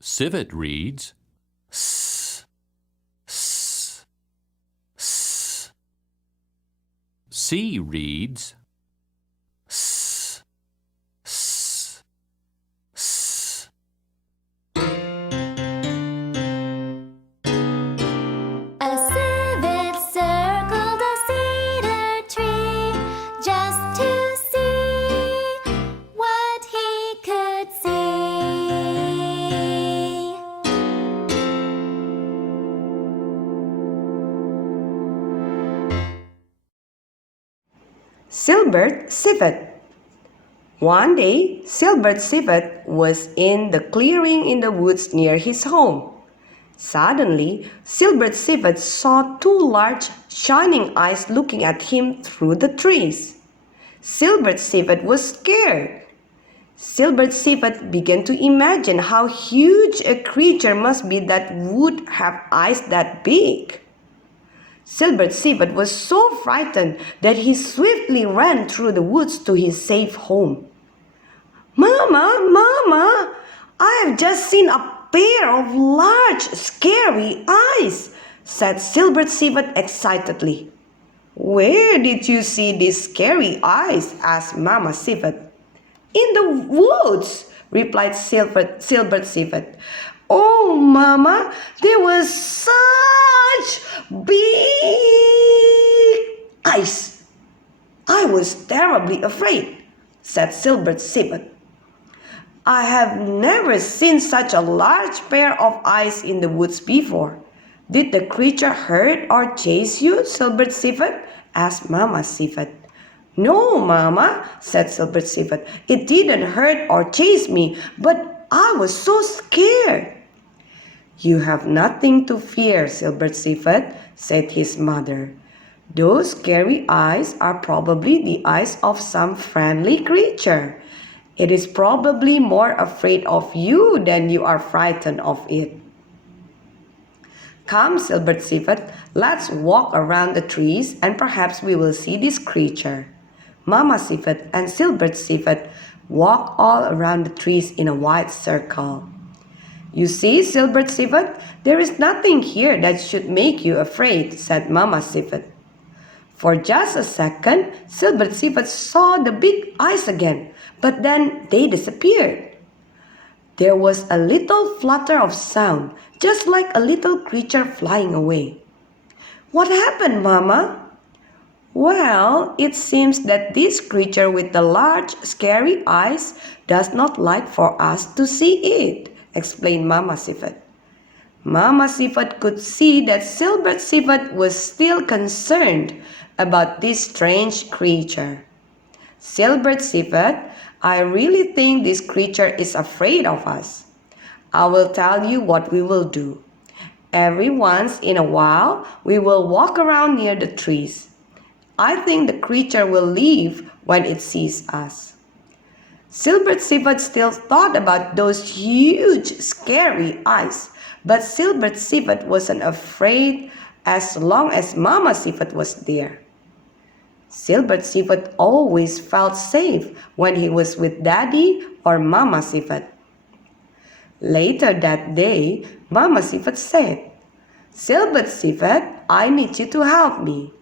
Civet reads S, S, S. C reads S, S, S. A civet circled a cedar tree just to see what he could see. Silbert Civet. One day, Silbert Civet was in the clearing in the woods near his home. Suddenly, Silbert Civet saw two large, shining eyes looking at him through the trees. Silbert Civet was scared. Silbert Civet began to imagine how huge a creature must be that would have eyes that big. Silbert Civet was so frightened that he swiftly ran through the woods to his safe home. "Mama, Mama, I have just seen a pair of large, scary eyes," said Silbert Civet excitedly. "Where did you see these scary eyes?" asked Mama Civet. "In the woods," replied Silbert Civet. "Oh, Mama, they were such big eyes. I was terribly afraid," said Silbert Civet. "I have never seen such a large pair of eyes in the woods before. Did the creature hurt or chase you?" Silbert Civet asked Mama Civet. "No, Mama," said Silbert Civet. "It didn't hurt or chase me, but I was so scared." "You have nothing to fear, Silbert Civet," said his mother. "Those scary eyes are probably the eyes of some friendly creature. It is probably more afraid of you than you are frightened of it." "Come, Silbert Civet, let's walk around the trees and perhaps we will see this creature." Mama Civet and Silbert Civet walked all around the trees in a wide circle. "You see, Silbert Civet, there is nothing here that should make you afraid," said Mama Civet. For just a second, Silbert Civet saw the big eyes again, but then they disappeared. There was a little flutter of sound, just like a little creature flying away. "What happened, Mama?" "Well, it seems that this creature with the large, scary eyes does not like for us to see it," explained Mama Civet. Mama Civet could see that Silbert Civet was still concerned about this strange creature. "Silbert Civet, I really think this creature is afraid of us. I will tell you what we will do. Every once in a while, we will walk around near the trees. I think the creature will leave when it sees us." Silbert Civet still thought about those huge, scary eyes, but Silbert Civet wasn't afraid as long as Mama Civet was there. Silbert Civet always felt safe when he was with Daddy or Mama Civet. Later that day, Mama Civet said, "Silbert Civet, I need you to help me.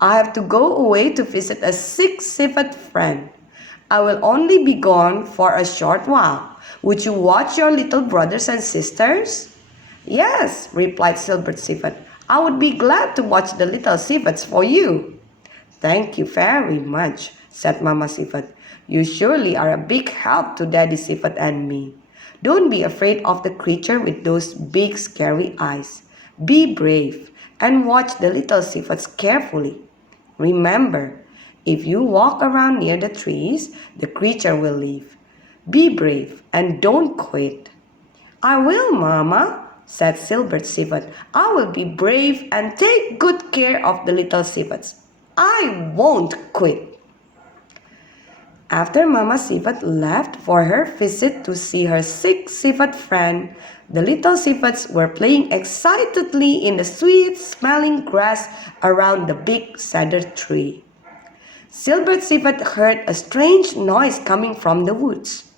I have to go away to visit a sick civet friend. I will only be gone for a short while. Would you watch your little brothers and sisters?" "Yes," replied Silbert Civet. "I would be glad to watch the little civets for you." "Thank you very much," said Mama Civet. "You surely are a big help to Daddy Civet and me. Don't be afraid of the creature with those big scary eyes. Be brave and watch the little civets carefully. Remember, if you walk around near the trees, the creature will leave. Be brave and don't quit." "I will, Mama," said Silbert Civet. "I will be brave and take good care of the little civets. I won't quit." After Mama Civet left for her visit to see her sick civet friend, the little civets were playing excitedly in the sweet-smelling grass around the big cedar tree. Silbert Civet heard a strange noise coming from the woods.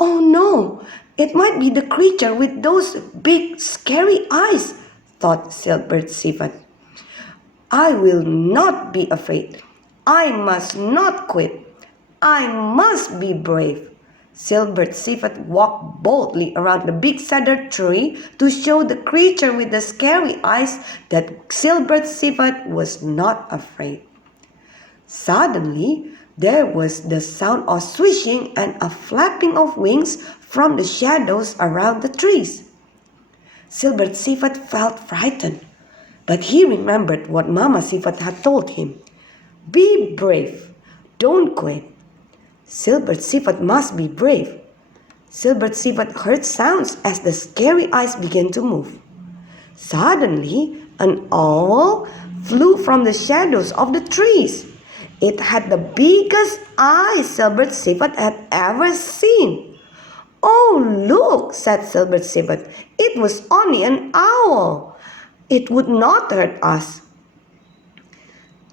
Oh no, it might be the creature with those big scary eyes, thought Silbert Civet. I will not be afraid. I must not quit. I must be brave. Silbert Civet walked boldly around the big cedar tree to show the creature with the scary eyes that Silbert Civet was not afraid. Suddenly, there was the sound of swishing and a flapping of wings from the shadows around the trees. Silbert Civet felt frightened, but he remembered what Mama Civet had told him. Be brave, don't quit. Silbert Civet must be brave. Silbert Civet heard sounds as the scary eyes began to move. Suddenly, an owl flew from the shadows of the trees. It had the biggest eyes Silbert Civet had ever seen. Oh, look, said Silbert Civet. It was only an owl. It would not hurt us.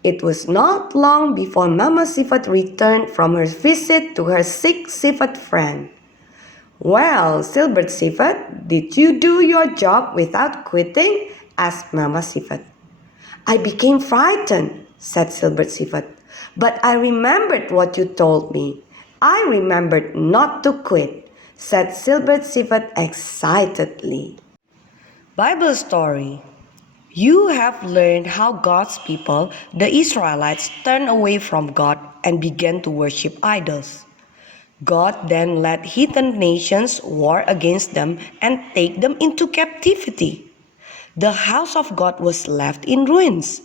It was not long before Mama Civet returned from her visit to her sick Civet friend. Well, Silbert Civet, did you do your job without quitting? Asked Mama Civet. I became frightened, said Silbert Civet, but I remembered what you told me. I remembered not to quit, said Silbert Civet excitedly. Bible story. You have learned how God's people, the Israelites, turned away from God and began to worship idols. God then led heathen nations war against them and take them into captivity. The house of God was left in ruins.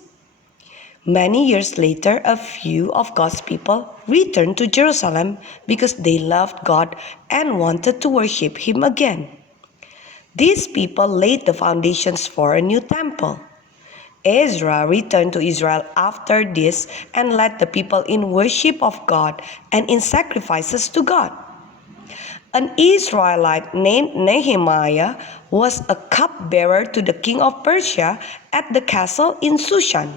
Many years later, a few of God's people returned to Jerusalem because they loved God and wanted to worship Him again. These people laid the foundations for a new temple. Ezra returned to Israel after this and led the people in worship of God and in sacrifices to God. An Israelite named Nehemiah was a cupbearer to the king of Persia at the castle in Shushan.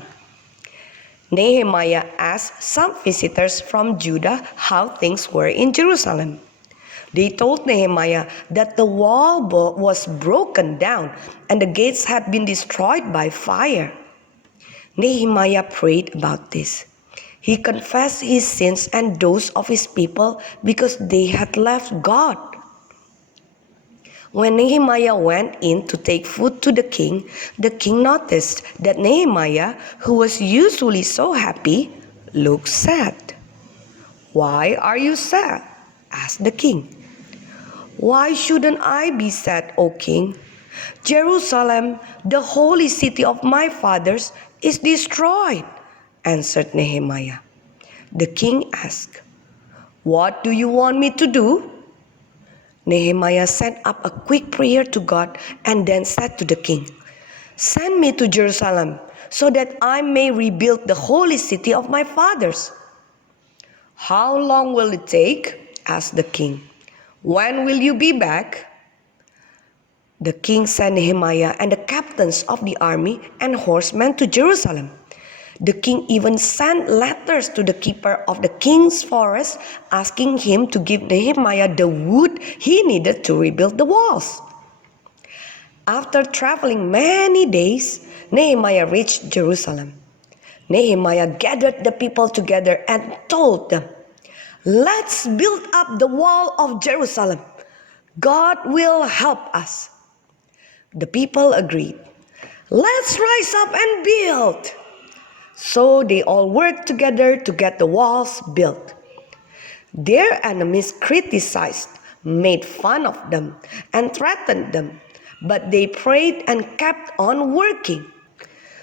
Nehemiah asked some visitors from Judah how things were in Jerusalem. They told Nehemiah that the wall was broken down and the gates had been destroyed by fire. Nehemiah prayed about this. He confessed his sins and those of his people because they had left God. When Nehemiah went in to take food to the king noticed that Nehemiah, who was usually so happy, looked sad. "Why are you sad?" asked the king. "Why shouldn't I be sad, O king? Jerusalem, the holy city of my fathers, is destroyed," answered Nehemiah. The king asked, "What do you want me to do?" Nehemiah sent up a quick prayer to God and then said to the king, "Send me to Jerusalem so that I may rebuild the holy city of my fathers." "How long will it take?" asked the king. "When will you be back?" The king sent Nehemiah and the captains of the army and horsemen to Jerusalem. The king even sent letters to the keeper of the king's forest asking him to give Nehemiah the wood he needed to rebuild the walls. After traveling many days, Nehemiah reached Jerusalem. Nehemiah gathered the people together and told them, "Let's build up the wall of Jerusalem. God will help us." The people agreed. "Let's rise up and build." So they all worked together to get the walls built. Their enemies criticized, made fun of them, and threatened them, but they prayed and kept on working.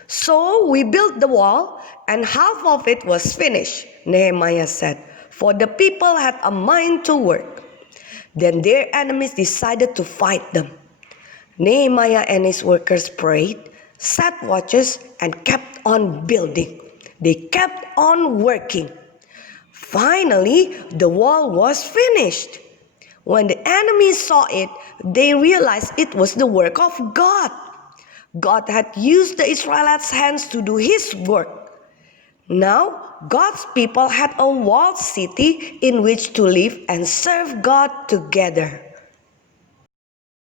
"So we built the wall, and half of it was finished," Nehemiah said, for the people had a mind to work. Then their enemies decided to fight them. Nehemiah and his workers prayed, set watches, and kept on building. They kept on working. Finally, the wall was finished. When the enemies saw it, they realized it was the work of God. God had used the Israelites' hands to do His work. Now, God's people had a walled city in which to live and serve God together.